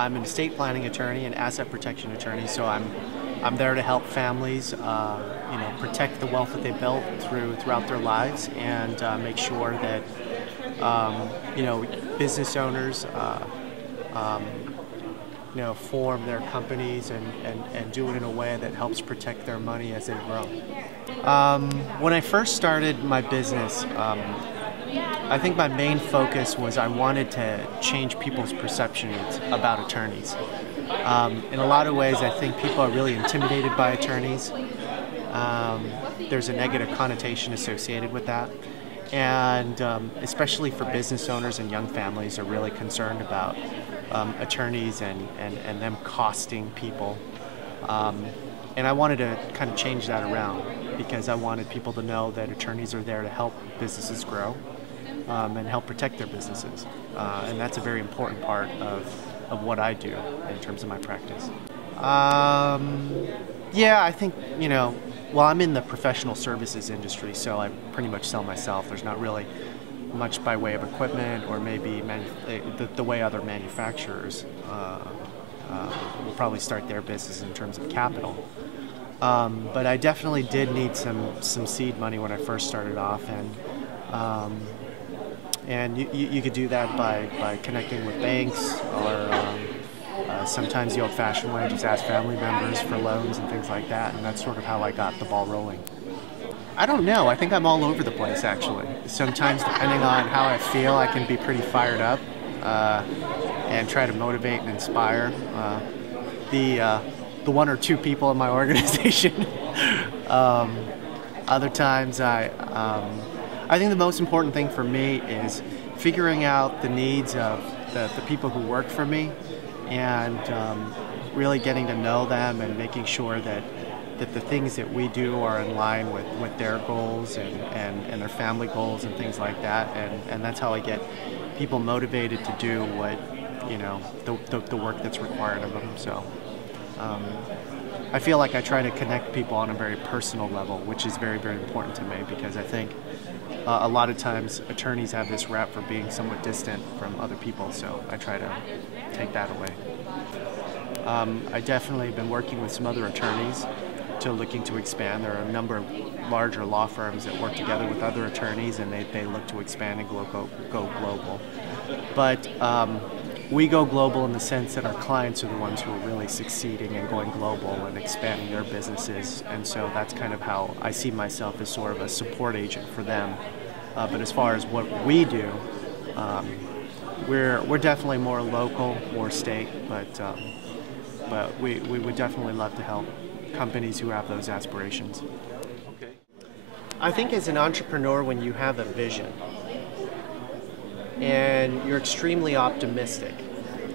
I'm an estate planning attorney and asset protection attorney, so I'm there to help families, protect the wealth that they built throughout their lives, and make sure that business owners form their companies and do it in a way that helps protect their money as they grow. When I first started my business, I think my main focus was I wanted to change people's perceptions about attorneys. In a lot of ways, I think people are really intimidated by attorneys. There's a negative connotation associated with that. And especially for business owners and young families are really concerned about attorneys and them costing people. And I wanted to kind of change that around because I wanted people to know that attorneys are there to help businesses grow and help protect their businesses. And that's a very important part of what I do in terms of my practice. Yeah, I think, well, I'm in the professional services industry, so I pretty much sell myself. There's not really much by way of equipment or maybe the way other manufacturers will probably start their business in terms of capital. But I definitely did need some seed money when I first started off, and you could do that by connecting with banks or sometimes the old-fashioned way, just ask family members for loans and things like that, and that's sort of how I got the ball rolling. I don't know. I think I'm all over the place, actually. Sometimes, depending on how I feel, I can be pretty fired up and try to motivate and inspire the one or two people in my organization. Other times, I think the most important thing for me is figuring out the needs of the people who work for me and really getting to know them and making sure that the things that we do are in line with their goals and their family goals and things like that. And that's how I get people motivated to do what, the work that's required of them. So I feel like I try to connect people on a very personal level, which is very, very important to me because I think a lot of times attorneys have this rap for being somewhat distant from other people, so I try to take that away. I definitely have been working with some other attorneys looking to expand. There are a number of larger law firms that work together with other attorneys and they look to expand and go global. But we go global in the sense that our clients are the ones who are really succeeding and going global and expanding their businesses, and so that's kind of how I see myself as sort of a support agent for them. But as far as what we do, we're definitely more local, more state, but we would definitely love to help companies who have those aspirations. Okay. I think as an entrepreneur, when you have a vision and you're extremely optimistic,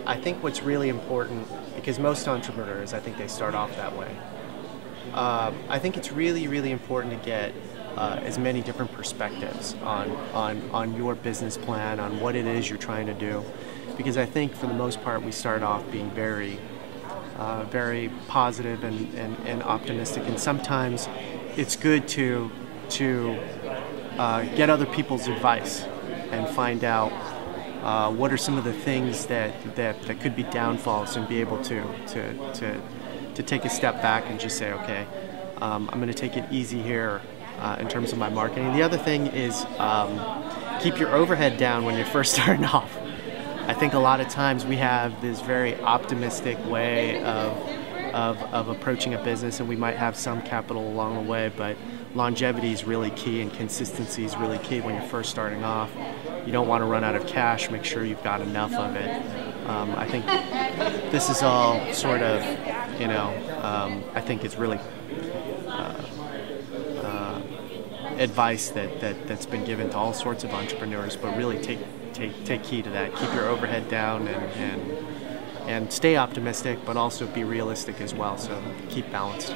I think what's really important, because most entrepreneurs, I think they start off that way, I think it's really, really important to get as many different perspectives on your business plan, on what it is you're trying to do, because I think for the most part we start off being very positive and optimistic, and sometimes it's good to get other people's advice and find out what are some of the things that could be downfalls, and be able to take a step back and just say, okay, I'm going to take it easy here in terms of my marketing. The other thing is keep your overhead down when you're first starting off. I think a lot of times we have this very optimistic way of approaching a business, and we might have some capital along the way, but longevity is really key and consistency is really key when you're first starting off. You don't want to run out of cash. Make sure you've got enough of it. I think this is all sort of, I think it's really advice that's been given to all sorts of entrepreneurs, but really take key to that. Keep your overhead down and stay optimistic, but also be realistic as well, so keep balanced.